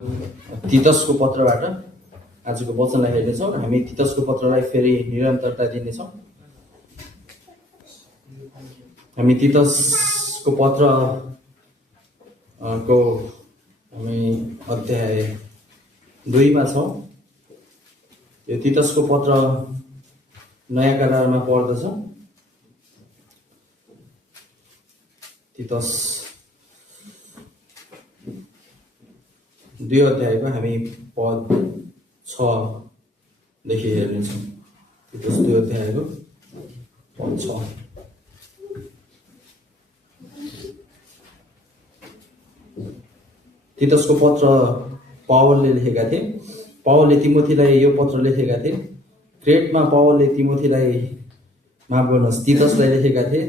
तीतसको पत्रबाट आजको वचनलाई हेर्नेछौँ। हामी तीतसको पत्रलाई फेरि निरन्तरता दिनेछौँ। हामी तीतसको पत्र को हामी अध्याय 2 मा छौँ। यो तीतसको पत्र नयाँ करारमा पर्दछ। तीतस 2 अध्यायको हामी पद 6 देखि हेर्नेछौँ। तीतस 2 अध्यायको पद 6। तीतसको पत्र पावलले लेखेका थिए। पावलले तिमोथीलाई यो पत्र लेखेका थिए। क्रेटमा पावलले तिमोथीलाई माफ गर्नुहोस् तीतसलाई लेखेका थिए।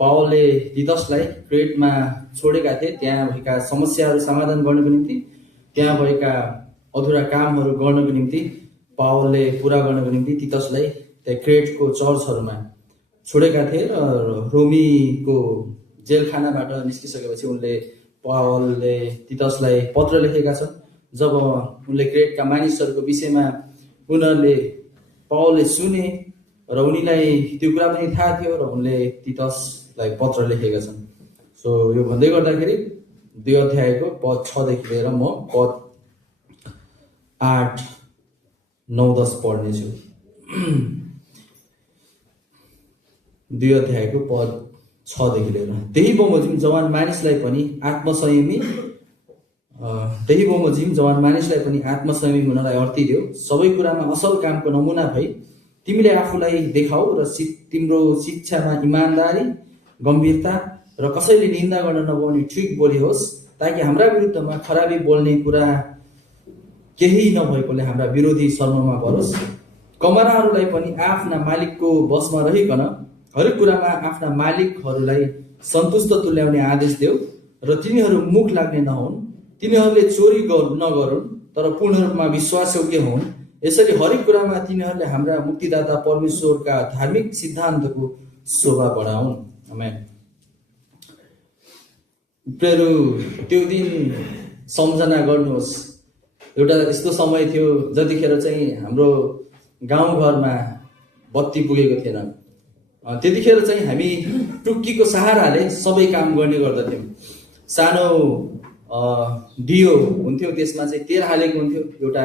पावलले तीतसलाई क्रेटमा छोडेका थिए त्यहाँ भएका समस्याहरू समाधान गर्नको निम्ति, त्यहाँ भएका अधुरा कामहरू गर्नको निम्ति, पावलले पुरा गर्नको निम्ति तीतसलाई त्यहाँ क्रेटको चर्चहरूमा छोडेका थिए। र रोमीको जेलखानाबाट निस्किसकेपछि उनले पावलले तीतसलाई पत्र लेखेका छन्। जब उनले क्रेटका मानिसहरूको विषयमा उनीहरूले पावलले सुने र उनीलाई त्यो कुरा पनि थाहा थियो र उनले तीतसलाई पत्र लेखेका छन्। सो यो भन्दै गर्दाखेरि 2 अध्यायको पद 6 देखि लिएर म पद 8, 9, 10 पढ्नेछु। 2 अध्यायको पद 6 देखि लिएर त्यही बमोजिम जवान मानिसलाई पनि आत्मसंयमी हुनलाई अर्ती देऊ। सबै कुरामा असल कामको नमुना भई तिमीले आफूलाई देखाऊ र तिम्रो शिक्षामा इमानदारी, गम्भीरता र कसैले निन्दा गर्न नपाउने ठिक बोली होस्, ताकि हाम्रा विरुद्धमा खराबी बोल्ने कुरा केही नभएकोले हाम्रा विरोधी शर्ममा परोस्। कमराहरूलाई पनि आफ्ना मालिकको बसमा रहिकन हरेक कुरामा आफ्ना मालिकहरूलाई सन्तुष्ट तुल्याउने आदेश देऊ र तिनीहरू मुख लाग्ने नहुन्। तिनीहरूले चोरी नगरून् तर पूर्ण रूपमा विश्वासयोग्य हुन्। यसरी हरेक कुरामा तिनीहरूले हाम्रा मुक्तिदाता परमेश्वरका धार्मिक सिद्धान्तको शोभा बढाउन्। आमेन। प्रियहरू, त्यो दिन सम्झना गर्नुहोस्। एउटा यस्तो समय थियो जतिखेर चाहिँ हाम्रो गाउँघरमा बत्ती पुगेको थिएन। त्यतिखेर चाहिँ हामी टुक्कीको सहाराले सबै काम गर्ने गर्दथ्यौँ। सानो दियो हुन्थ्यो, त्यसमा चाहिँ तेल हालेको हुन्थ्यो, एउटा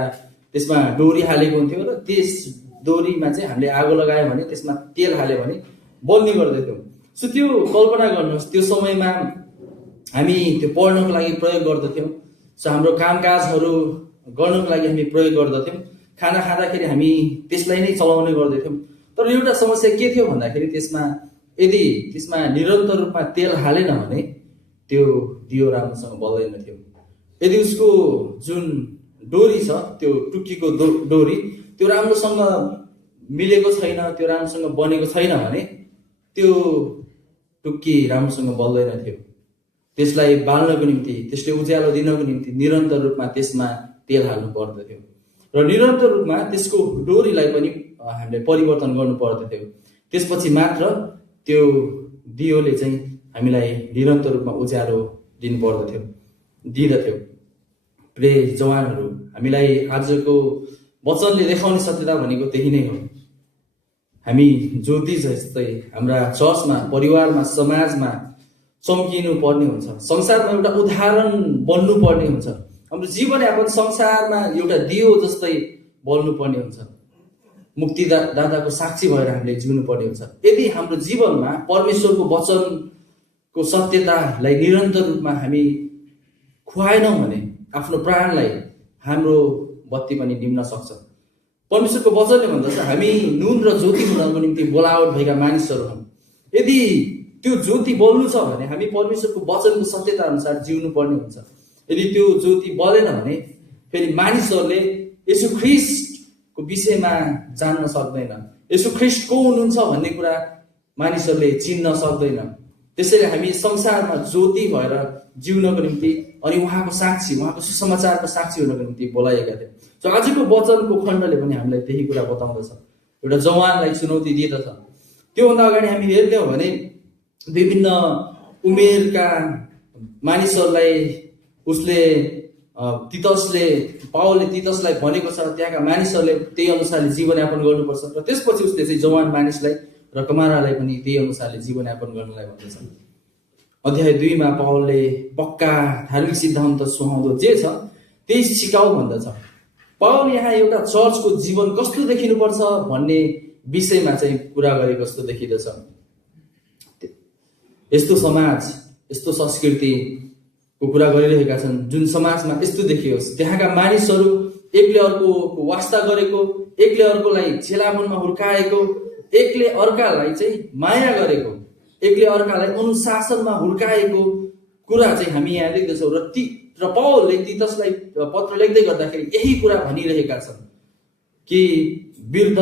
त्यसमा डोरी हालेको हुन्थ्यो र त्यस डोरीमा चाहिँ हामीले आगो लगायो भने त्यसमा तेल हाल्यो भने बल्ने गर्दथ्यौँ। सो त्यो कल्पना गर्नुहोस्, त्यो समयमा हामी त्यो पढ्नको लागि प्रयोग गर्दथ्यौँ। सो हाम्रो कामकाजहरू गर्नको लागि हामी प्रयोग गर्दथ्यौँ। खाना खाँदाखेरि हामी त्यसलाई नै चलाउने गर्दथ्यौँ। तर एउटा समस्या के थियो भन्दाखेरि यदि त्यसमा निरन्तर रूपमा तेल हालेन भने त्यो दियो राम्रोसँग बल्दैन थियो। यदि उसको जुन डोरी छ, त्यो टुक्कीको डोरी त्यो राम्रोसँग मिलेको छैन, त्यो राम्रोसँग बनेको छैन भने त्यो टुक्की राम्रोसँग बल्दैन थियो। त्यसलाई बाल्नको निम्ति, त्यसले उज्यालो दिनको निम्ति निरन्तर रूपमा त्यसमा तेल हाल्नु पर्दथ्यो र निरन्तर रूपमा त्यसको डोरीलाई पनि हामीले परिवर्तन गर्नु पर्दथ्यो। त्यसपछि मात्र त्यो दियोले चाहिँ हामीलाई निरन्तर रूपमा उज्यालो दिँदथ्यो। प्रिय जवानहरू, हामीलाई आजको वचनले देखाउने सत्यता भनेको त्यही नै हो। हामी ज्योति जस्तै हाम्रा चर्चमा, परिवारमा, समाजमा चम्किनु पर्ने हुन्छ। संसारमा एउटा उदाहरण बन्नु पर्ने हुन्छ। हाम्रो जीवनयापन संसारमा एउटा दियो जस्तै बल्नु पर्ने हुन्छ। मुक्तिदाताको साक्षी भएर हामीले जिउनु पर्ने हुन्छ। यदि हाम्रो जीवनमा परमेश्वरको वचनको सत्यतालाई निरन्तर रूपमा हामी खुवाएनौँ भने आफ्नो प्राणलाई, हाम्रो बत्ती पनि निम्न सक्छ। परमेश्वरको वचनले भन्दछ हामी नुन र ज्योति हुनको निम्ति बोलावट भएका मानिसहरू हौँ। यदि त्यो ज्योति बल्नु छ भने हामी परमेश्वरको वचनको सत्यता अनुसार जिउनु पर्ने हुन्छ। यदि त्यो ज्योति बलेन भने फेरि मानिसहरूले येशू ख्रीष्टको विषयमा जान्न सक्दैन। येशू ख्रीष्ट को हुनुहुन्छ भन्ने कुरा मानिसहरूले चिन्न सक्दैन। त्यसैले हामी संसारमा ज्योति भएर जिउनको निम्ति अनि उहाँको साक्षी, उहाँको सुसमाचारको साक्षी हुनको निम्ति बोलाइएका थिए। सो आजको वचनको खण्डले पनि हामीलाई त्यही कुरा बताउँदछ। एउटा जवानलाई चुनौती दिँदछ। त्योभन्दा अगाडि हामी हेर्ने हो भने विभिन्न उमेरका मानिसहरूलाई उसले पावलले तितसलाई भनेको छ त्यहाँका मानिसहरूले त्यही अनुसारले जीवनयापन गर्नुपर्छ र त्यसपछि उसले चाहिँ जवान मानिसलाई र कमारालाई पनि त्यही अनुसारले जीवनयापन गर्नलाई भन्दछ। अध्याय 2 मा पावलले पक्का धार्मिक सिद्धान्त सुहाउँदो जे छ त्यही सिकाऊ भन्दछ। पावल यहाँ एउटा चर्चको जीवन कस्तो देखिनुपर्छ भन्ने विषयमा चाहिँ कुरा गरेको जस्तो देखिँदछ। यस्तो समाज, यस्तो संस्कृतिको कुरा गरिरहेका छन् जुन समाजमा यस्तो देखियोस्, त्यहाँका मानिसहरू एकले अर्कोको वास्ता गरेको, एकले अर्कोलाई चेलापनमा हुर्काएको, एकले अर्कालाई चाहिँ माया गरेको, एकले अर्कालाई अनुशासनमा हुर्काएको कुरा चाहिँ हामी यहाँ देख्दछौँ। र पावलले तितसलाई पत्र लेख्दै गर्दाखेरि यही कुरा भनिरहेका छन् कि वृद्ध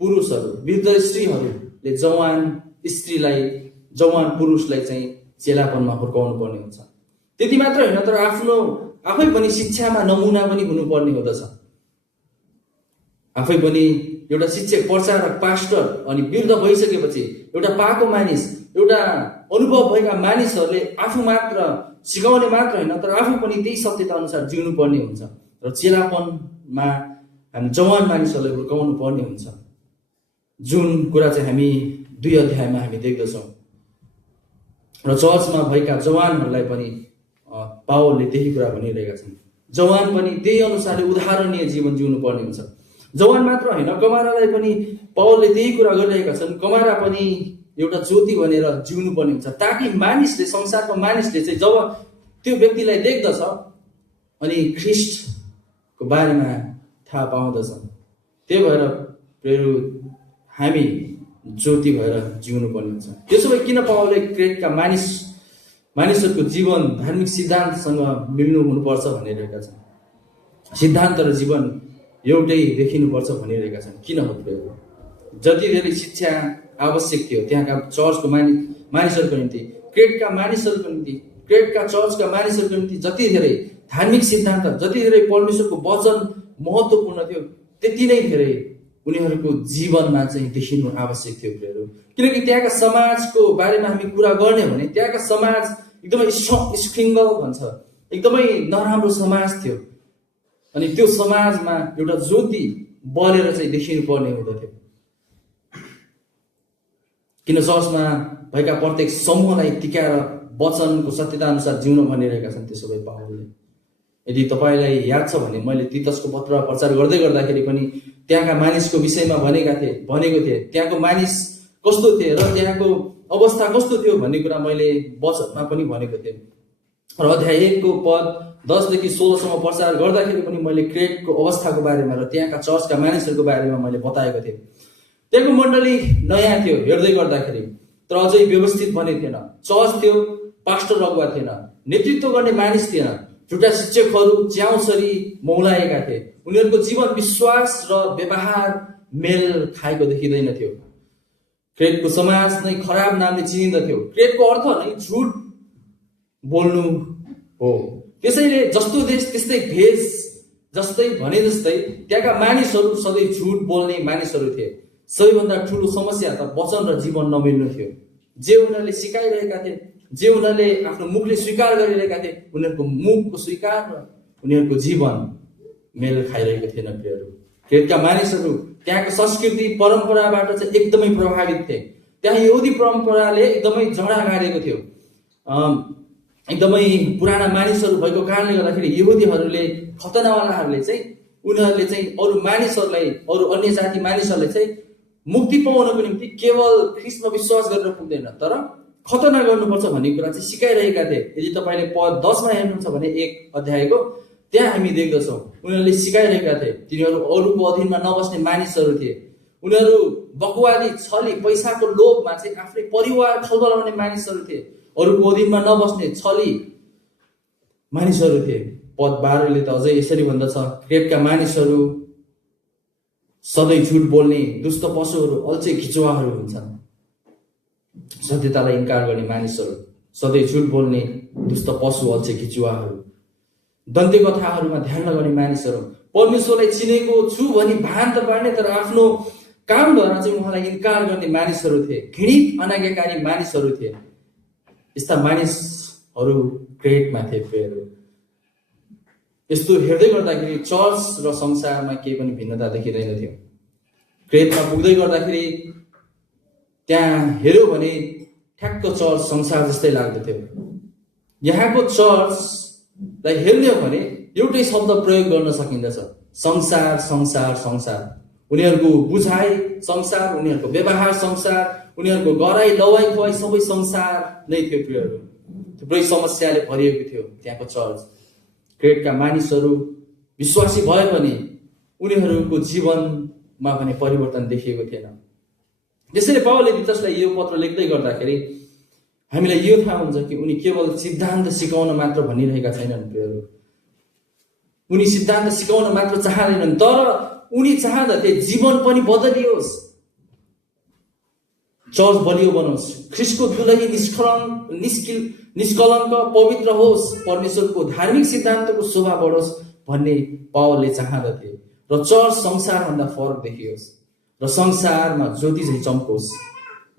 पुरुषहरू, वृद्ध स्त्रीहरूले जवान पुरुषलाई चाहिँ चेलापनमा हुर्काउनु पर्ने हुन्छ। त्यति मात्र होइन, तर आफै पनि शिक्षामा नमुना पनि हुनुपर्ने हुँदछ। आफै पनि एउटा शिक्षक, प्रचारक, पास्टर अनि वृद्ध भइसकेपछि एउटा पाको मानिस, एउटा अनुभव भएका मानिसहरूले आफू मात्र सिकाउने मात्र होइन, तर आफू पनि त्यही सत्यता अनुसार जिउनु पर्ने हुन्छ र चेलापनमा हामी जवान मानिसहरूलाई हुर्काउनु पर्ने हुन्छ, जुन कुरा चाहिँ हामी 2 अध्यायमा हामी देख्दछौँ। र चर्चमा भएका जवानहरूलाई पनि पावलले त्यही कुरा भनिरहेका छन्। जवान पनि त्यही अनुसारले उदाहरणीय जीवन जिउनु पर्ने हुन्छ। जवान मात्र होइन, कमारालाई पनि पावलले त्यही कुरा गरिरहेका छन्। कमारा पनि एउटा ज्योति भनेर जिउनु पर्ने हुन्छ, ताकि मानिसले, संसारको मानिसले चाहिँ जब त्यो व्यक्तिलाई देख्दछ अनि ख्रिस्टको बारेमा थाहा पाउँदछ। त्यही भएर हामी ज्योति भएर जिउनु पर्ने हुन्छ। त्यसो भए किन पावलले क्रेटका मानिसहरूको जीवन धार्मिक सिद्धान्तसँग मिल्नु हुनुपर्छ भनिरहेका छन्? सिद्धान्त र जीवन एउटै देखिनुपर्छ भनिरहेका छन्। किन हो? जति धेरै शिक्षा आवश्यक थियो त्यहाँका चर्चको मानिसहरूको निम्ति, क्रेटका मानिसहरूको निम्ति, क्रेटका चर्चका मानिसहरूको निम्ति जति धेरै धार्मिक सिद्धान्त, जति धेरै परमेश्वरको वचन महत्त्वपूर्ण थियो, त्यति नै धेरै उनीहरूको जीवनमा चाहिँ देखिनु आवश्यक थियो प्रियहरू। किनकि त्यहाँका समाजको बारेमा हामी कुरा गर्ने भने त्यहाँका समाज एकदमै स्खृङ्गल भन्छ, एकदमै नराम्रो समाज थियो। अनि त्यो समाजमा एउटा ज्योति बलेर चाहिँ देखिनु पर्ने हुँदथ्यो। किन चर्चमा भएका प्रत्येक समूहलाई टिकाएर वचनको सत्यता अनुसार जिउन भनिरहेका छन्। त्यसो भए पावलले, यदि तपाईँलाई याद छ भने मैले तितसको पत्र प्रचार गर्दै गर्दाखेरि पनि त्यहाँका मानिसको विषयमा भनेको थिएँ, त्यहाँको मानिस कस्तो थिए र त्यहाँको अवस्था कस्तो थियो भन्ने कुरा मैले वचनमा पनि भनेको थिएँ। र अध्याय 1 को पद 10 देखि 16 सम्म प्रचार गर्दाखेरि पनि मैले क्रेटको अवस्थाको बारेमा र त्यहाँका चर्चका मानिसहरूको बारेमा मैले बताएको थिएँ। त्यहाँको मण्डली नयाँ थियो हेर्दै गर्दाखेरि, तर अझै व्यवस्थित भने थिएन। चर्च थियो, पास्टर अगुवा थिएन, नेतृत्व गर्ने मानिस थिएन, झुटा शिक्षकहरू च्याउसरी मौलाएका थिए। उनीहरूको जीवन विश्वास र व्यवहार मेल खाएको देखिँदैन थियो। क्रेटको समाज नै खराब नामले चिनिँदथ्यो। क्रेटको अर्थ नै झुट बोल्नु हो। त्यसैले जस्तो देश त्यस्तै भेष जस्तै भने जस्तै त्यहाँका मानिसहरू सधैँ झुट बोल्ने मानिसहरू थिए। सबैभन्दा ठुलो समस्या त वचन र जीवन नमिल्नु थियो। जे उनीहरूले सिकाइरहेका थिए, जे उनीहरूले आफ्नो मुखले स्वीकार गरिरहेका थिए, उनीहरूको मुखको स्वीकार र उनीहरूको जीवन मेल खाइरहेको थिएन प्रियहरू। क्रेटका मानिसहरू त्यहाँको संस्कृति परम्पराबाट चाहिँ एकदमै प्रभावित थिए। त्यहाँ यहुदी परम्पराले एकदमै जडा गाडेको थियो। एकदमै पुराना मानिसहरू भएको कारणले गर्दाखेरि यहुदीहरूले, खतनावालाहरूले चाहिँ उनीहरूले चाहिँ अरू मानिसहरूलाई, अरू अन्य जाति मानिसहरूले चाहिँ मुक्ति पाउनको निम्ति केवल ख्रिस्टमा विश्वास गरेर पुग्दैन, तर खतना गर्नुपर्छ भन्ने कुरा चाहिँ सिकाइरहेका थिए। यदि तपाईँले पद 10 मा हेर्नुहुन्छ भने 1 अध्यायको त्यहाँ हामी देख्दछौँ उनीहरूले सिकाइरहेका थिए। तिनीहरू अरूको अधीनमा नबस्ने मानिसहरू थिए। उनीहरू बकुवादी, छली, पैसाको लोभमा चाहिँ आफ्नै परिवार खलबलाउने मानिसहरू थिए। अरूको अधीनमा नबस्ने छली मानिसहरू थिए। पद 12 ले त अझै यसरी भन्दछ, क्रेटका मानिसहरू सधैँ झुट बोल्ने दुष्ट पशुहरू, अल्छे खिचुवाहरू हुन्छन्। सत्यतालाई इन्कार गर्ने मानिसहरू, सधैँ झुट बोल्ने दुष्ट पशु, अल्छे खिचुवाहरू, दन्त्य कथाहरूमा ध्यान नगर्ने मानिसहरू, परमेश्वरलाई चिनेको छु भनी भान त पार्ने तर आफ्नो कामद्वारा चाहिँ उहाँलाई इन्कार गर्ने मानिसहरू थिए। घृणित अनाज्ञाकारी मानिसहरू थिए। यस्ता मानिसहरू क्रेटमा थिए। यस्तो हेर्दै गर्दाखेरि चर्च र संसारमा केही पनि भिन्नता देखिँदैन थियो। क्रेटमा पुग्दै गर्दाखेरि त्यहाँ हेऱ्यो भने ठ्याक्क चर्च संसार जस्तै लाग्दथ्यो। यहाँको चर्चलाई हेर्ने हो भने एउटै शब्द प्रयोग गर्न सकिँदछ, संसार संसार संसार। उनीहरूको बुझाइ संसार, उनीहरूको व्यवहार संसार, उनीहरूको गराइ लवाइ खुवाइ सबै संसार नै थियो प्रियहरू। थुप्रै समस्याले भरिएको थियो त्यहाँको चर्च। क्रेटका मानिसहरू विश्वासी भए पनि उनीहरूको जीवनमा भने परिवर्तन देखिएको थिएन। त्यसैले पावलले तितसलाई यो पत्र लेख्दै गर्दाखेरि हामीलाई यो थाहा हुन्छ कि उनी केवल सिद्धान्त सिकाउन मात्र भनिरहेका छैनन् प्रियहरू। उनी सिद्धान्त सिकाउन मात्र चाहँदैनन्, तर उनी चाहँदथे जीवन पनि बदलियोस्, चर्च बलियो बनोस्, ख्रिस्टको दुलही निष्कलङ्क पवित्र होस्, परमेश्वरको धार्मिक सिद्धान्तको शोभा बढोस् भन्ने पावलले चाहँदथे। र चर्च संसारभन्दा फरक देखियोस् र संसारमा ज्योति चाहिँ चम्कोस्,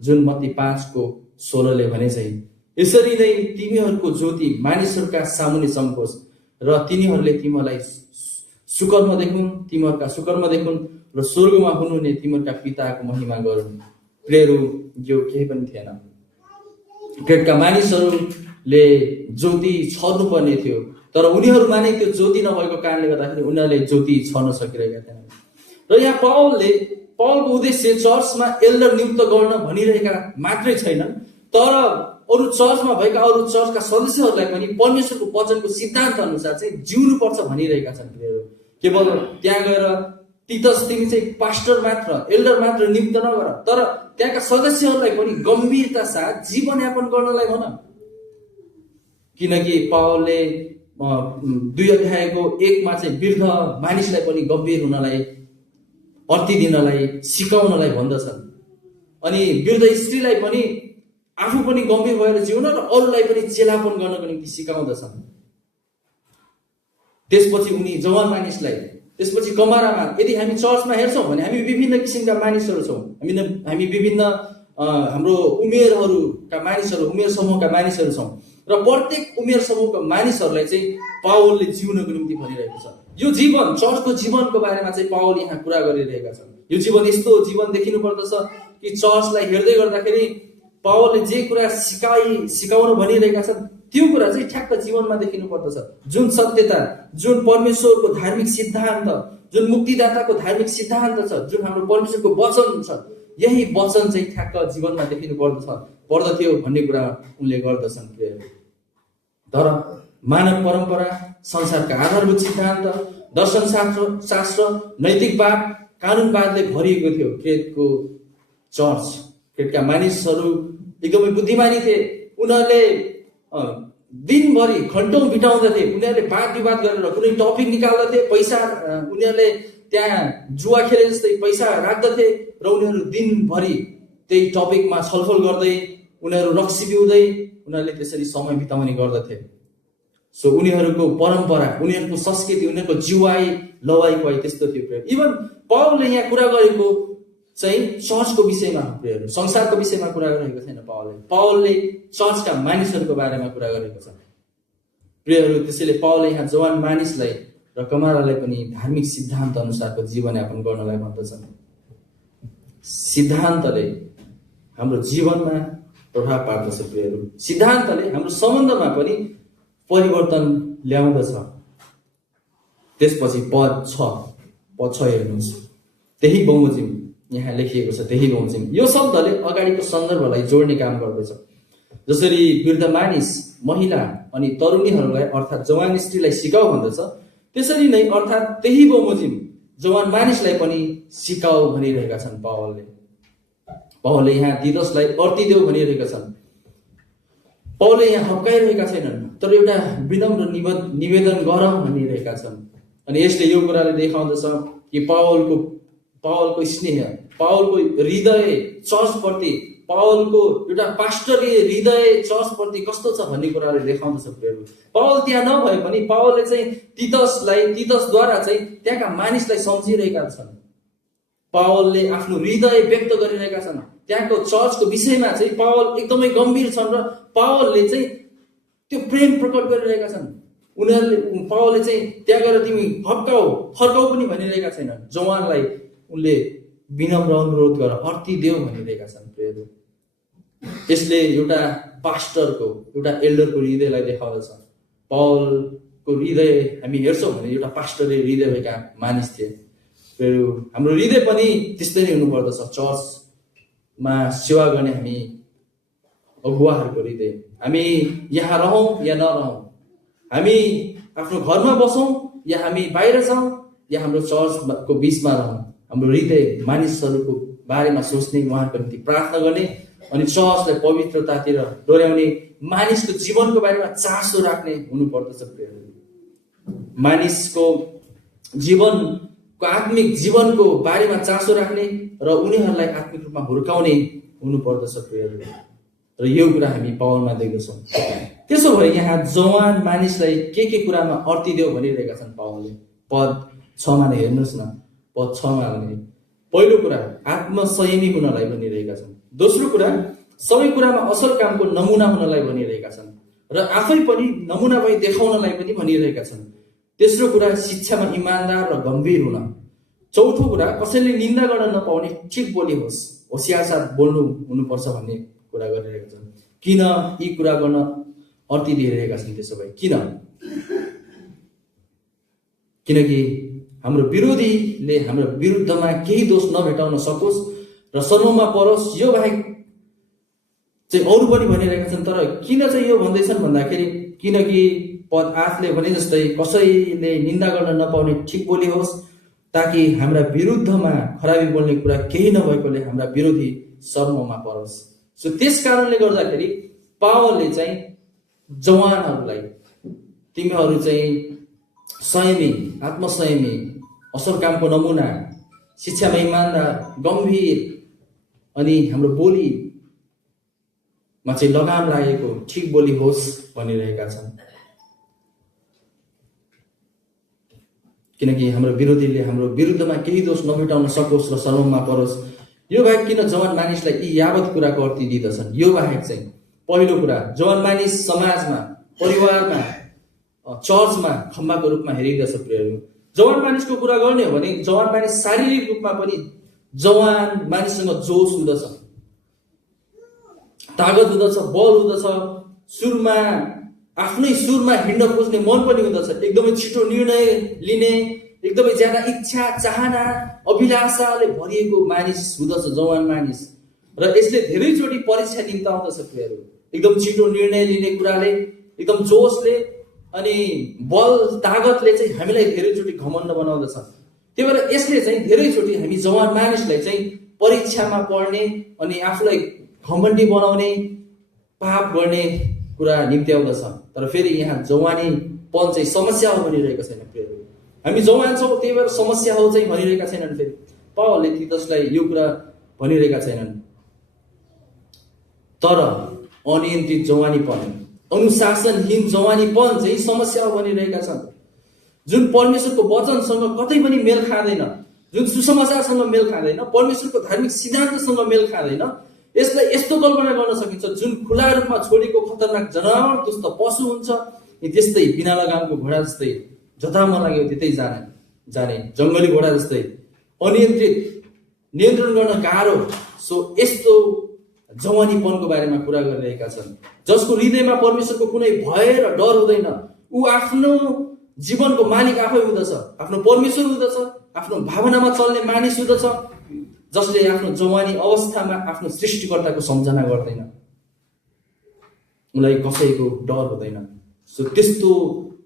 जुन मत्ती 5:16 भने चाहिँ यसरी नै तिमीहरूको ज्योति मानिसहरूका सामुन्ने चम्कोस् र तिनीहरूले तिमीलाई सुकर्म देखुन्, तिमीहरूका सुकर्म देखुन् र स्वर्गमा हुनुहुने तिमीहरूका पिताको महिमा गरून्। प्रियहरू, यो केही पनि थिएन। क्रेटका मानिसहरूले ज्योति छर्नु पर्ने थियो, तर उनीहरूमा नै त्यो ज्योति नभएको कारणले गर्दाखेरि उनीहरूले ज्योति छर्न सकिरहेका थिएनन्। र यहाँ पावलको उद्देश्य चर्चमा एल्डर नियुक्त गर्न भनिरहेका मात्रै छैनन्, तर अरू चर्चमा भएका अरू चर्चका सदस्यहरूलाई पनि परमेश्वरको वचनको सिद्धान्त अनुसार चाहिँ जिउनुपर्छ भनिरहेका छन्। केवल त्यहाँ गएर तितस तिमी चाहिँ पास्टर मात्र, एल्डर मात्र नियुक्त नगर, तर त्यहाँका सदस्यहरूलाई पनि गम्भीरता साथ जीवनयापन गर्नलाई भन। किनकि पावलले 2 अध्यायको 1मा चाहिँ वृद्ध मानिसलाई पनि गम्भीर हुनलाई, अर्ती दिनलाई, सिकाउनलाई भन्दछन्। अनि वृद्ध स्त्रीलाई पनि आफू पनि गम्भीर भएर जिउन र अरूलाई पनि चेलापन गर्नको निम्ति सिकाउँदछन्। त्यसपछि उनी जवान मानिसलाई, त्यसपछि कमारामा, यदि हामी चर्चमा हेर्छौँ भने हामी विभिन्न किसिमका मानिसहरू छौँ। हामी विभिन्न हाम्रो उमेरहरूका मानिसहरू, उमेर समूहका मानिसहरू छौँ र प्रत्येक उमेर समूहका मानिसहरूलाई चाहिँ पावलले जिउनको निम्ति भनिरहेको छ। यो जीवन, चर्चको जीवनको बारेमा चाहिँ पावल यहाँ कुरा गरिरहेका छन्। यो जीवन यस्तो जीवन देखिनु पर्दछ कि चर्चलाई हेर्दै गर्दाखेरि पावलले जे कुरा सिकाउन भनिरहेका छन् त्यो कुरा चाहिँ ठ्याक्क जीवनमा देखिनु पर्दछ। जुन सत्यता, जुन परमेश्वरको धार्मिक सिद्धान्त, जुन मुक्तिदाताको धार्मिक सिद्धान्त छ, जुन हाम्रो परमेश्वरको वचन छ, यही वचन चाहिँ ठ्याक्क जीवनमा देखिनु पर्दथ्यो भन्ने कुरा उनले गर्दछन्। तर मानव परम्परा, संसारका आधारभूत सिद्धान्त, दर्शन शास्त्र, नैतिकवाद, कानुनवादले भरिएको थियो क्रेटको चर्च। क्रेटका मानिसहरू एकदमै बुद्धिमानी थिए। उनीहरूले दिनभरि घन्टौँ बिताउँदथे। उनीहरूले वाद विवाद गरेर कुनै टपिक निकाल्दथे, पैसा उनीहरूले त्यहाँ जुवा खेले जस्तै पैसा राख्दथे र उनीहरू दिनभरि त्यही टपिकमा छलफल गर्दै, उनीहरू रक्सी पिउँदै उनीहरूले त्यसरी समय बिताउने गर्दथे। सो उनीहरूको परम्परा, उनीहरूको संस्कृति, उनीहरूको जुवाई लवाई खुवाई त्यस्तो थियो। इभन पावलले यहाँ कुरा गरेको चाहिँ चर्चको विषयमा, प्रियहरू, संसारको विषयमा कुरा गरेको छैन। पावलले चर्चका मानिसहरूको बारेमा कुरा गरेको छ प्रियहरू। त्यसैले पावलले यहाँ जवान मानिसलाई र कमारालाई पनि धार्मिक सिद्धान्त अनुसारको जीवनयापन गर्नलाई भन्दछन्। सिद्धान्तले हाम्रो जीवनमा प्रभाव पार्दछ प्रियहरू। सिद्धान्तले हाम्रो सम्बन्धमा पनि परिवर्तन ल्याउँदछ। त्यसपछि पद 6 हेर्नुहोस्, त्यही बमोजिम यहाँ लेखिएको छ, त्यही बमोजिम। यो शब्दले अगाडिको सन्दर्भलाई जोड्ने काम गर्दछ। जसरी वृद्ध मानिस, महिला अनि तरुणीहरूलाई अर्थात् जवान स्त्रीलाई सिकाऊ भन्दछ, त्यसरी नै अर्थात् त्यही बमोजिम जवान मानिसलाई पनि सिकाऊ भनिरहेका छन् पावलले यहाँ तितसलाई अर्तिदेऊ भनिरहेका छन्। पावलले यहाँ हप्काइरहेका छैनन्, तर एउटा विनम्र निवेदन गर भनिरहेका छन्। अनि यसले यो कुराले देखाउँदछ कि पावलको स्नेह, पावलको हृदय चर्चप्रति, पावलको एउटा पास्टरीय हृदय चर्चप्रति कस्तो छ भन्ने कुराले देखाउँदछ। पावल त्यहाँ नभए पनि पावलले चाहिँ तितसद्वारा चाहिँ त्यहाँका मानिसलाई सम्झिरहेका छन्। पावलले आफ्नो हृदय व्यक्त गरिरहेका छन्। त्यहाँको चर्चको विषयमा चाहिँ पावल एकदमै गम्भीर छन् र पावलले चाहिँ त्यो प्रेम प्रकट गरिरहेका छन्। पावलले चाहिँ त्यहाँ गएर तिमी फर्काऊ पनि भनिरहेका छैनन्। जवानलाई उनले विनम्र अनुरोध गर, अर्ती देऊ भनिरहेका छन्। प्रियहरू, यसले एउटा पास्टरको, एउटा एल्डरको हृदयलाई देखाउँदछ। पावलको हृदय हामी हेर्छौँ भने एउटा पास्टरले हृदय भएका मानिस थिए। प्रियहरू, हाम्रो हृदय पनि त्यस्तै नै हुनुपर्दछ। चर्चमा सेवा गर्ने हामी अगुवाहरूको हृदय, हामी यहाँ रहौँ या नरहौँ, हामी आफ्नो घरमा बसौँ या हामी बाहिर जाउँ या हाम्रो चर्चको बिचमा रहौँ, हाम्रो हृदय मानिसहरूको बारेमा सोच्ने, उहाँहरूको निम्ति प्रार्थना गर्ने अनि चर्चलाई पवित्रतातिर डोर्याउने, मानिसको जीवनको बारेमा चासो राख्ने हुनुपर्दछ। मानिसको जीवनको, आत्मिक जीवनको बारेमा चासो राख्ने र उनीहरूलाई आत्मिक रूपमा हुर्काउने हुनुपर्दछ। प्रियहरू, र यो कुरा हामी पावलमा देख्दछौँ। त्यसो भए यहाँ जवान मानिसलाई के कुरामा अर्ती देऊ भनिरहेका छन् पावलले। पद 6 मा हेर्नुहोस् न। पद 6 मा भने पहिलो कुरा आत्मसंयमी हुनलाई भनिरहेका छन्। दोस्रो कुरा सबै कुरामा असल कामको नमुना हुनलाई भनिरहेका छन् र आफै पनि नमुना भई देखाउनलाई पनि भनिरहेका छन्। तेस्रो कुरा शिक्षामा इमानदार र गम्भीर हुन। चौथो कुरा कसैले निन्दा गर्न नपाउने ठिक बोली होस्, होसियार साथ बोल्नु हुनुपर्छ भन्ने कुरा गरिरहेका छन्। किन यी कुरा गर्न अर्ती दिइरहेका छन्? त्यसो भए किन? किनकि हाम्रो विरोधीले हाम्रो विरुद्धमा केही दोष नभेटाउन सकोस् र सर्वमा परोस्, यो बाहेक चाहिँ अरू पनि भनिरहेका छन्। तर किन चाहिँ यो भन्दैछन् भन्दाखेरि, किनकि पद 8 ले भने जस्तै कसैले निन्दा गर्न नपाउने ठिक बोली होस्, ताकि हाम्रा विरुद्धमा खराबी बोल्ने कुरा केही नभएकोले हाम्रा विरोधी सर्वमा परोस्। सो त्यस कारणले गर्दाखेरि पावलले चाहिँ जवानहरूलाई, तिमीहरू चाहिँ संयमी, आत्मसंयमी, असल कामको नमुना, शिक्षामा इमानदार, गम्भीर अनि हाम्रो बोलीमा चाहिँ लगाम लागेको ठिक बोली होस् भनिरहेका छन्। किनकि हाम्रो विरोधीले हाम्रो विरुद्धमा केही दोष नभेटाउन सकोस् र सर्वमा परोस्। यो बाहेक किन जवान मानिसलाई यी यावत कुराको अर्ती दिँदछन्? यो बाहेक चाहिँ पहिलो कुरा, जवान मानिस समाजमा, परिवारमा, चर्चमा खम्बाको रूपमा हेरिँदछ। प्रियहरू, जवान मानिसको कुरा गर्ने हो भने जवान मानिस शारीरिक रूपमा पनि जवान मानिससँग जोस हुँदछ, तागत हुँदछ, बल हुँदछ, आफ्नै सुरमा हिँड्न खोज्ने मन पनि हुँदछ, एकदमै छिटो निर्णय लिने, एकदमै ज्यादा इच्छा, चाहना, अभिलाषाले भरिएको मानिस हुँदछ जवान मानिस। र यसले धेरैचोटि परीक्षा निम्ताउँदछ। प्रियहरू, एकदम छिटो निर्णय लिने कुराले, एकदम जोसले अनि बल तागतले चाहिँ हामीलाई धेरैचोटि घमण्ड बनाउँदछ। त्यही भएर यसले चाहिँ धेरैचोटि हामी जवान मानिसलाई चाहिँ परीक्षामा पर्ने अनि आफूलाई घमण्डी बनाउने, पाप गर्ने कुरा निम्त्याउँदछ। तर फेरि यहाँ जवानीपन चाहिँ समस्या हो भनिरहेको छैन। प्रियहरू, हामी जवान छौँ त्यही भएर समस्या हो चाहिँ भनिरहेका छैनन्। फेरि पावलले तीतसलाई यो कुरा भनिरहेका छैनन्। तर अनियन्त्रित जवानीपन, अनुशासनहीन जवानीपन चाहिँ समस्या हो भनिरहेका छन्। जुन परमेश्वरको वचनसँग कतै पनि मेल खाँदैन, जुन सुसमाचारसँग मेल खाँदैन, परमेश्वरको धार्मिक सिद्धान्तसँग मेल खाँदैन। यसलाई यस्तो कल्पना गर्न सकिन्छ, जुन खुला रूपमा छोडेको खतरनाक जनावर जस्तो पशु हुन्छ, त्यस्तै बिना लगामको घोडा जस्तै जता मन लाग्यो त्यतै जाने जङ्गली घोडा जस्तै अनियन्त्रित, नियन्त्रण गर्न गाह्रो। सो यस्तो जवानीपनको बारेमा कुरा गरिरहेका छन्, जसको हृदयमा परमेश्वरको कुनै भय र डर हुँदैन। ऊ आफ्नो जीवनको मालिक आफै हुँदछ, आफ्नो परमेश्वर हुँदछ, आफ्नो भावनामा चल्ने मानिस हुँदछ, जसले आफ्नो जवानी अवस्थामा आफ्नो सृष्टिकर्ताको सम्झना गर्दैन, उनलाई कसैको डर हुँदैन। सो त्यस्तो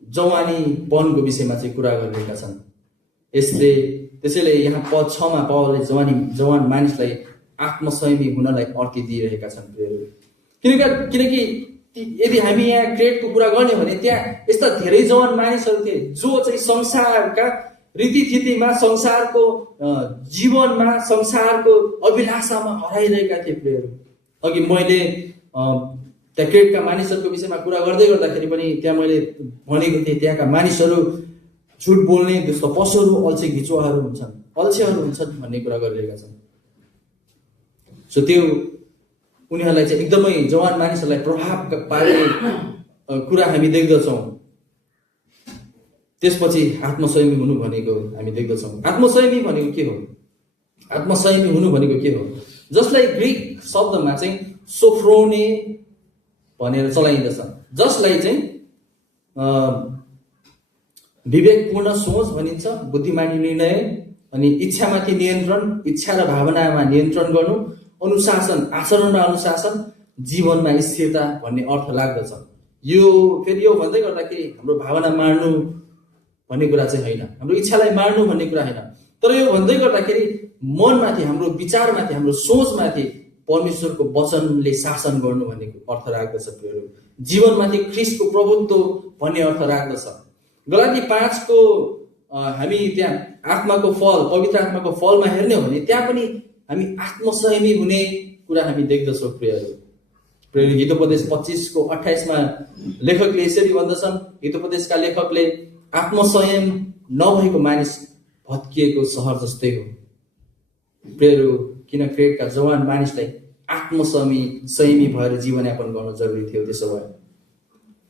जवानीपनको विषयमा चाहिँ कुरा गरिरहेका छन्। त्यसैले यहाँ पद 6 मा पावलले जवान मानिसलाई आत्मसंयमी हुनलाई अर्ती दिइरहेका छन्। किनकि यदि हामी यहाँ क्रेटको कुरा गर्ने हो भने त्यहाँ यस्ता धेरै जवान मानिसहरू थिए जो चाहिँ संसारका रीतिथितिमा, संसारको जीवनमा, संसारको अभिलाषामा हराइरहेका थिए। प्रियहरू, अघि मैले त्यहाँ क्रेटका मानिसहरूको विषयमा कुरा गर्दै गर्दाखेरि पनि त्यहाँ मैले भनेको थिएँ, त्यहाँका मानिसहरू झुट बोल्ने जस्तो पशुहरू, अल्छे घिचुवाहरू हुन्छन् भन्ने कुरा गरिरहेका छन्। सो त्यो उनीहरूलाई चाहिँ एकदमै जवान मानिसहरूलाई प्रभाव पार्ने कुरा हामी देख्दछौँ। त्यसपछि आत्मसंयमी हुनु भनेको हामी देख्दछौँ। आत्मसंयमी भनेको के हो? आत्मसंयमी हुनु भनेको के हो? जसलाई ग्रिक शब्दमा चाहिँ सोफ्रोने भनेर चलाइँदछ, जसलाई चाहिँ विवेकपूर्ण सोच भनिन्छ, बुद्धिमानी निर्णय, अनि इच्छामाथि नियन्त्रण, इच्छा र भावनामा नियन्त्रण गर्नु, अनुशासन, आचरण र अनुशासन, जीवनमा स्थिरता भन्ने अर्थ लाग्दछ। यो फेरि यो भन्दै गर्दाखेरि हाम्रो भावना मार्नु भन्ने कुरा चाहिँ होइन, हाम्रो इच्छालाई मार्नु भन्ने कुरा होइन, तर यो भन्दै गर्दाखेरि मनमाथि, हाम्रो विचारमाथि, हाम्रो सोचमाथि परमेश्वरको वचनले शासन गर्नु भन्ने अर्थ राख्दछ। जीवनमाथि ख्रीष्टको प्रभुत्व भन्ने अर्थ राख्दछ। गलाती 5 को हामी त्यहाँ आत्माको फल, पवित्र आत्माको फलमा हेर्ने हो भने त्यहाँ पनि हामी आत्मसंयमी हुने कुरा हामी देख्दछौँ। प्रियहरू, हितोपदेश 25 को 28 मा लेखकले यसरी भन्दछन्, हितोपदेशका लेखकले, आत्मसंयम नभएको मानिस भत्किएको सहर जस्तै हो। प्रियहरू, किन क्रेटका जवान मानिसलाई संयमी भएर जीवनयापन गर्नु जरुरी थियो? त्यसो भए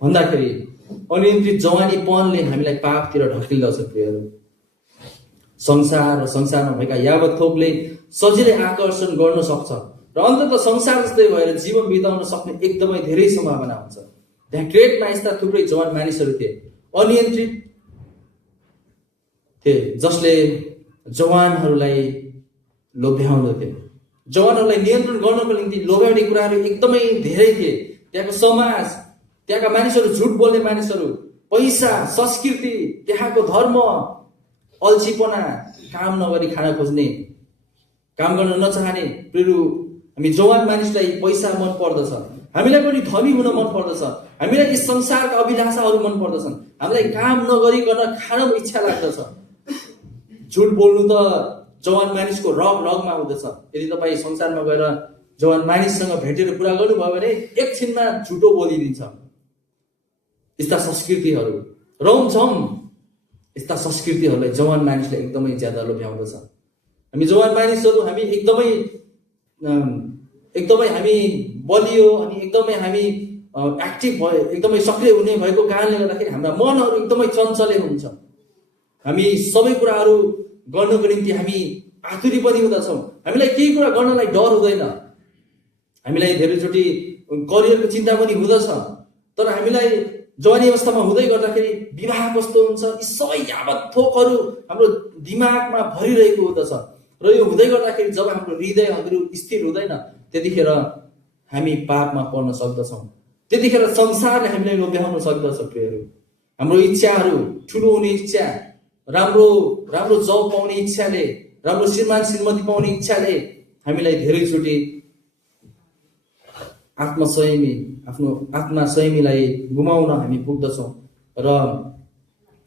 भन्दाखेरि अनियन्त्रित जवानीपनले हामीलाई पापतिर ढकिल्दछ। प्रियहरू, संसार र संसारमा भएका यावत थोकले सजिलै आकर्षण गर्न सक्छ र अन्ततः संसार जस्तै भएर जीवन बिताउन सक्ने एकदमै धेरै सम्भावना हुन्छ। त्यहाँ क्रेटमा यस्ता थुप्रै जवान मानिसहरू थिए, अनियन्त्रित थिए, जसले जवानहरूलाई लोभ्याउँदथे। जवानहरूलाई नियन्त्रण गर्नको निम्ति लोभ्याउने कुराहरू एकदमै धेरै थिए। त्यहाँको समाज, त्यहाँका मानिसहरू, झुट बोल्ने मानिसहरू, पैसा, संस्कृति, त्यहाँको धर्म, अल्छीपना, काम नगरी खान खोज्ने, काम गर्न नचाहने। हामी जवान मानिसलाई पैसा मन पर्दछ, हामीलाई पनि धनी हुन मन पर्दछ, हामीलाई यस संसारका अभिलाषाहरू मन पर्दछन्, हामीलाई काम नगरिकन खान इच्छा लाग्दछ। झुट बोल्नु त जवान मानिसको रगमा हुँदछ। यदि तपाईँ संसारमा गएर जवान मानिससँग भेटेर कुरा गर्नुभयो भने एकछिनमा झुटो बोलिदिन्छ। यस्ता संस्कृतिहरू, रमझम, यस्ता संस्कृतिहरूलाई जवान मानिसलाई एकदमै ज्यादा लोभ्याउँदछ। हामी जवान मानिसहरू, हामी एकदमै हामी बलियो अनि एकदमै हामी एक्टिभ भयो, एकदमै सक्रिय हुने भएको कारणले गर्दाखेरि हाम्रा मनहरू एकदमै चञ्चले हुन्छ। हामी सबै कुराहरू गर्नको निम्ति हामी आतुरी पनि हुँदछौँ। हामीलाई केही कुरा गर्नलाई डर हुँदैन। हामीलाई धेरैचोटि करियरको चिन्ता पनि हुँदछ, तर हामीलाई जवानी अवस्थामा हुँदै गर्दाखेरि विवाह कस्तो हुन्छ, यी सबै यावत थोकहरू हाम्रो दिमागमा भरिरहेको हुँदछ। र यो हुँदै गर्दाखेरि जब हाम्रो हृदयहरू स्थिर हुँदैन, त्यतिखेर हामी पापमा पर्न सक्दछौँ। त्यतिखेर संसारले हामीलाई लोभ्याउन सक्दछ। प्रियहरू, हाम्रो इच्छाहरू, ठुलो हुने इच्छा, राम्रो जब पाउने इच्छाले, राम्रो श्रीमान श्रीमती पाउने इच्छाले हामीलाई धेरैचोटि आफ्नो आत्मसंयमीलाई गुमाउन हामी पुग्दछौँ र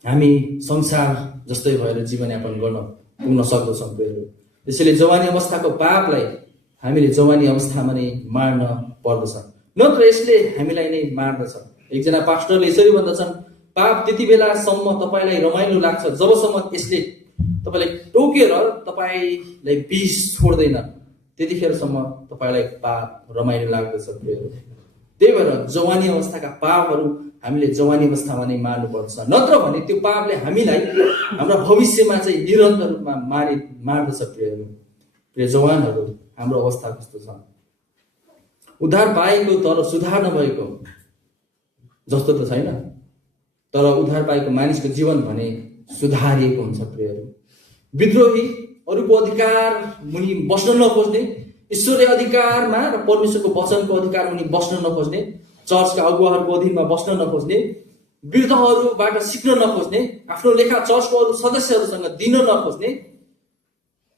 हामी संसार जस्तै भएर जीवनयापन गर्न पुग्न सक्दछौँ। त्यसैले जवानी अवस्थाको पापलाई हामीले जवानी अवस्थामा नै मार्न पर्दछ, नत्र यसले हामीलाई नै मार्दछ। एकजना पास्टरले यसरी भन्दछन्, पाप त्यति बेलासम्म तपाईँलाई रमाइलो लाग्छ जबसम्म यसले तपाईँलाई टोकेर तपाईँलाई विष छोड्दैन, त्यतिखेरसम्म तपाईँलाई पाप रमाइलो लाग्दछ। त्यही भएर जवानी अवस्थाका पापहरू हामीले जवानी अवस्थामा नै मार्नुपर्छ, नत्र भने त्यो पापले हामीलाई हाम्रा भविष्यमा चाहिँ निरन्तर रूपमा मार्दछ। प्रिय जवानहरू, हाम्रो अवस्था कस्तो छ? उद्धार पाएको तर सुधार नभएको जस्तो त छैन, तर उद्धार पाएको मानिसको जीवन भने सुधारिएको हुन्छ। प्रियहरू, विद्रोही, अरूको अधिकार मुनि बस्न नखोज्ने, ईश्वरीय अधिकारमा र परमेश्वरको वचनको अधिकार मुनि बस्न नखोज्ने, चर्चका अगुवाहरूको अधीनमा बस्न नखोज्ने, वृद्धहरूबाट सिक्न नखोज्ने, आफ्नो लेखा चर्चको अरू सदस्यहरूसँग दिन नखोज्ने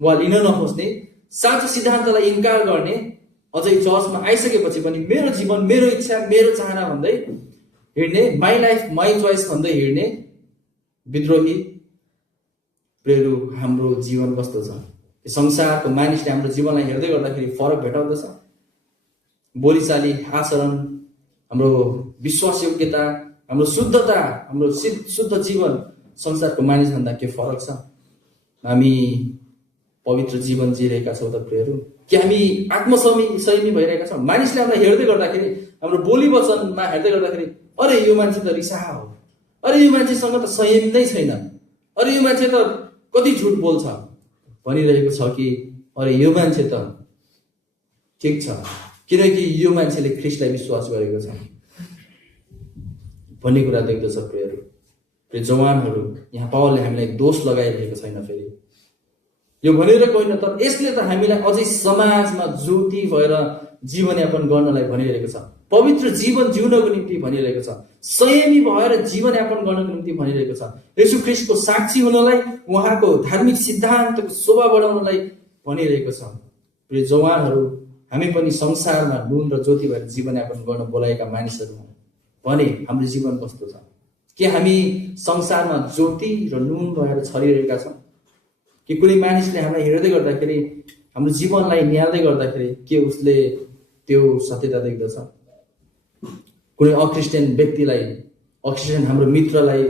वा लिन नखोज्ने, साँचो सिद्धान्तलाई इन्कार गर्ने, अझै चर्चमा आइसकेपछि पनि मेरो जीवन, मेरो इच्छा, मेरो चाहना भन्दै हिँड्ने, माई लाइफ माई चोइस भन्दै हिँड्ने विद्रोही। प्रियहरू, हाम्रो जीवन कस्तो छ? संसारको मानिसले हाम्रो जीवनलाई हेर्दै गर्दाखेरि फरक भेटाउँदछ। बोलीचाली, आचरण, हाम्रो विश्वास योग्यता, हाम्रो शुद्धता, हाम्रो शुद्ध जीवन संसारको मानिसभन्दा के फरक छ? हामी पवित्र जीवन जिरहेका छौँ त प्रियहरू? कि हामी आत्मसंयमी भइरहेका छौँ? मानिसले हामीलाई हेर्दै गर्दाखेरि, हाम्रो बोली वचनमा हेर्दै गर्दाखेरि, अरे यो मान्छे त रिसाहा हो, अरे यो मान्छेसँग त संयम नै छैन, अरे यो मान्छे त कति झुट बोल्छ भनिरहेको छ कि अरे यो मान्छे त ठिक छ किनकि यो मान्छेले ख्रीष्टलाई विश्वास गरेको छ भन्ने कुरा देख्दछ। प्रियहरू, जवानहरू, यहाँ पावलले हामीलाई दोष लगाइरहेको छैन फेरि यो भनेर होइन, तर यसले त हामीलाई अझै समाजमा ज्योति भएर जीवनयापन गर्नलाई भनिरहेको छ, पवित्र जीवन जिउनको निम्ति भनिरहेको छ, संयमी भएर जीवनयापन गर्नको निम्ति भनिरहेको छ, येशू ख्रीष्टको साक्षी हुनलाई, उहाँको धार्मिक सिद्धान्तको शोभा बढाउनलाई भनिरहेको छ। प्रिय जवानहरू, हामी पनि संसारमा नुन र ज्योति भएर जीवनयापन गर्न बोलाएका मानिसहरू हौँ भने हाम्रो जीवन कस्तो छ? के हामी संसारमा ज्योति र नुन भएर छरिरहेका छौँ कि कुनै मानिसले हामीलाई हेर्दै गर्दाखेरि, हाम्रो जीवनलाई निहाल्दै गर्दाखेरि के उसले त्यो सत्यता देख्दछ? कुनै अक्रिस्चियन व्यक्तिलाई, अक्रिस्चियन हाम्रो मित्रलाई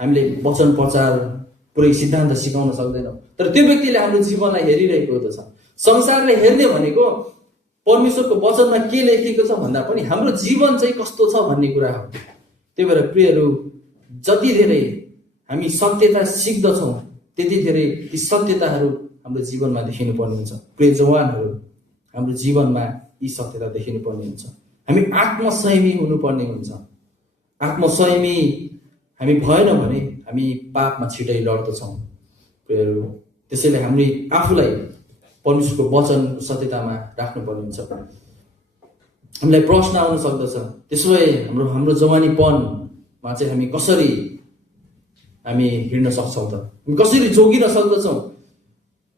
हामीले वचन प्रचार पुरै सिद्धान्त सिकाउन सक्दैनौँ, तर त्यो व्यक्तिले हाम्रो जीवनलाई हेरिरहेको हुँदछ। संसारले हेर्ने भनेको परमेश्वरको वचनमा के लेखिएको छ भन्दा पनि हाम्रो जीवन चाहिँ कस्तो छ भन्ने कुरा हो। त्यही भएर प्रियहरू, जति धेरै हामी सत्यता सिक्दछौँ त्यति धेरै ती सत्यताहरू हाम्रो जीवनमा देखिनु पर्ने हुन्छ। प्रिय जवानहरू, हाम्रो जीवनमा यी सत्यता देखिनु पर्ने हुन्छ। हामी आत्मसंयमी हुनुपर्ने हुन्छ। आत्मसंयमी हामी भएन भने हामी पापमा छिटै लड्दछौँ। प्रियहरू, त्यसैले हामीले आफूलाई परमेश्वरको वचनको सत्यतामा राख्नुपर्ने हुन्छ। हामीलाई प्रश्न आउन सक्दछ, त्यसो भए हाम्रो जवानीपनमा चाहिँ हामी कसरी हिँड्न सक्छौँ त? हामी कसरी जोगिन सक्दछौँ?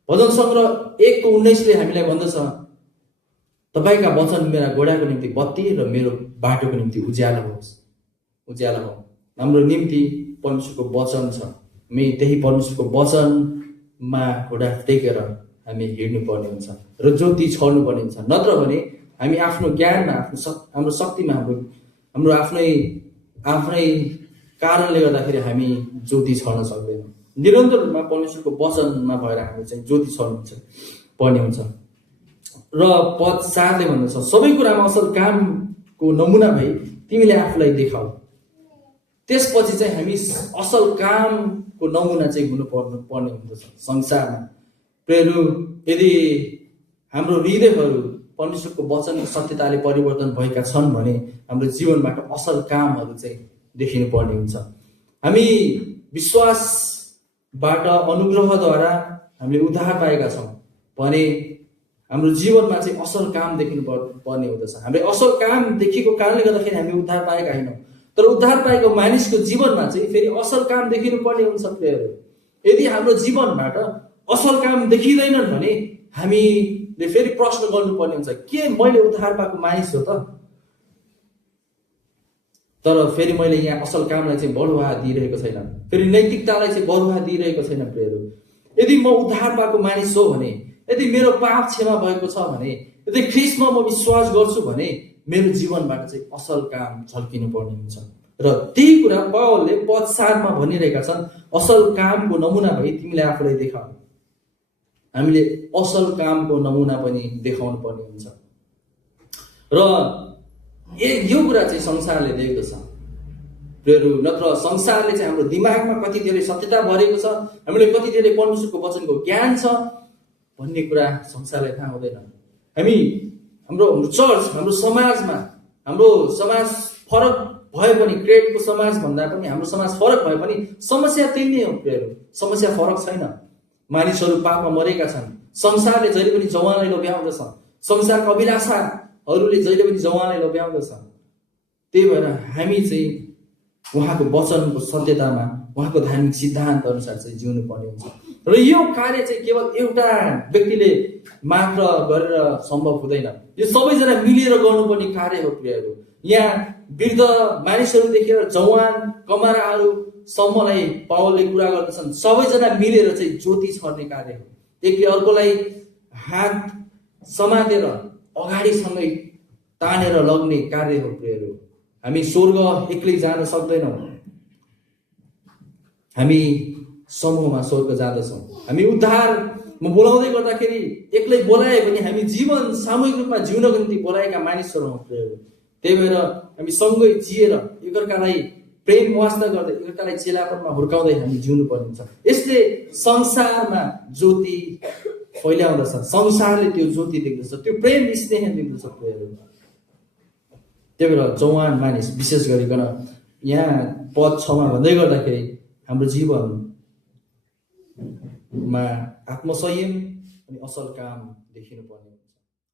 भजन सङ्ग्रह 1:19 हामीलाई भन्दछ, तपाईँका वचन मेरा घोडाको निम्ति बत्ती र मेरो बाटोको निम्ति उज्यालो होस्। उज्यालो हो हाम्रो निम्ति परमेश्वरको वचन छ। हामी त्यही परमेश्वरको वचनमा घोडा टेकेर हामी हिँड्नु पर्ने हुन्छ र ज्योति छर्नु पर्ने हुन्छ। नत्र भने हामी आफ्नो ज्ञानमा, हाम्रो शक्तिमा, हाम्रो आफ्नै कारणले गर्दाखेरि हामी ज्योति छर्न सक्दैनौँ। निरन्तर रूपमा परमेश्वरको वचनमा भएर हामी चाहिँ ज्योति छर्नु पर्ने हुन्छ। र पद 4ले भन्दछ, सबै कुरामा असल कामको नमुना भई तिमीले आफूलाई देखाऊ। त्यसपछि चाहिँ हामी असल कामको नमुना चाहिँ पर्ने हुँदछ संसारमा। प्रियहरू, यदि हाम्रो हृदयहरू परमेश्वरको वचनको सत्यताले परिवर्तन भएका छन् भने हाम्रो जीवनबाट असल कामहरू चाहिँ देखिनु पर्ने हुन्छ। हामी विश्वासबाट अनुग्रहद्वारा हामीले उद्धार पाएका छौँ भने हाम्रो जीवनमा चाहिँ असल काम देखिनु पर्ने हुँदछ। हामीले असल काम देखेको कारणले गर्दाखेरि हामी उद्धार पाएका होइनौँ, तर उद्धार पाएको मानिसको जीवनमा चाहिँ फेरि असल काम देखिनु पर्ने हुन्छ। प्रियहरू, यदि हाम्रो जीवनबाट असल काम देखिँदैनन् भने हामीले फेरि प्रश्न गर्नुपर्ने हुन्छ, के मैले उद्धार पाएको मानिस हो त? तर फेरि मैले यहाँ असल कामलाई चाहिँ बढुवा दिइरहेको छैन, फेरि नैतिकतालाई चाहिँ बढुवा दिइरहेको छैन। प्रियहरू, यदि म उद्धार पाएको मानिस हो भने, यदि मेरो पाप क्षमा भएको छ भने, यदि ख्रीष्टमा म विश्वास गर्छु भने मेरो जीवनबाट चाहिँ असल काम झल्किनु पर्ने हुन्छ। र त्यही कुरा पावलले पद 4मा भनिरहेका छन्, असल कामको नमुना भई तिमीले आफूलाई देखाऊ। हामीले असल कामको नमुना पनि देखाउनु पर्ने हुन्छ। र यो कुरा चाहिँ संसारले देख्दछ। प्रियहरू, नत्र संसारले चाहिँ हाम्रो दिमागमा कति धेरै सत्यता भरेको छ, हामीले कति धेरै परमेश्वरको वचनको ज्ञान छ भन्ने कुरा संसारलाई थाहा हुँदैन। हाम्रो चर्च, हाम्रो समाजमा, हाम्रो समाज फरक भए पनि, क्रिएटको समाज भन्दा पनि हाम्रो समाज फरक भए पनि समस्या त्यही नै हो। प्रियहरू, समस्या फरक छैन। मानिसहरू पापमा मरेका छन्। संसारले जहिले पनि जवानलाई लोभ्याउँदछ। संसारको अभिलाषाहरूले जहिले पनि जवानलाई लोभ्याउँदछ। त्यही भएर हामी चाहिँ उहाँको वचनको सत्यतामा, उहाँको धार्मिक सिद्धान्त अनुसार चाहिँ जिउनु पर्ने हुन्छ। र यो कार्य चाहिँ केवल एउटा व्यक्तिले मात्र गरेर सम्भव हुँदैन, यो सबैजना मिलेर गर्नुपर्ने कार्य हो। प्रियहरू, यहाँ वृद्ध मानिसहरूदेखि जवान कमाराहरूसम्मलाई पावलले कुरा गर्दछन्, सबैजना मिलेर चाहिँ ज्योति छर्ने कार्य हो। एकले अर्कोलाई हात समातेर अगाडिसँगै तानेर लग्ने कार्य हो। प्रियहरू, हामी स्वर्ग एक्लै जान सक्दैनौँ, हामी समूहमा स्वर्ग जाँदछौँ। हामी उद्धारमा बोलाउँदै गर्दाखेरि एक्लै बोलाए भने हामी जीवन सामूहिक रूपमा जिउनको निम्ति बोलाएका मानिसहरू हौँ। प्रियहरू, त्यही भएर हामी सँगै जिएर एकअर्कालाई प्रेम वास्ता गर्दै एउटालाई चेलापनमा हुर्काउँदै हामी जिउनु पर्ने हुन्छ। यसले संसारमा ज्योति फैल्याउँदछ, संसारले त्यो ज्योति देख्दछ, त्यो प्रेम स्नेह देख्दछ प्रियहरू। त्यही भएर जवान मानिस विशेष गरिकन यहाँ पद 6 मा भन्दै गर्दाखेरि हाम्रो जीवनमा आत्मसंयम अनि असल काम देखिनु पर्ने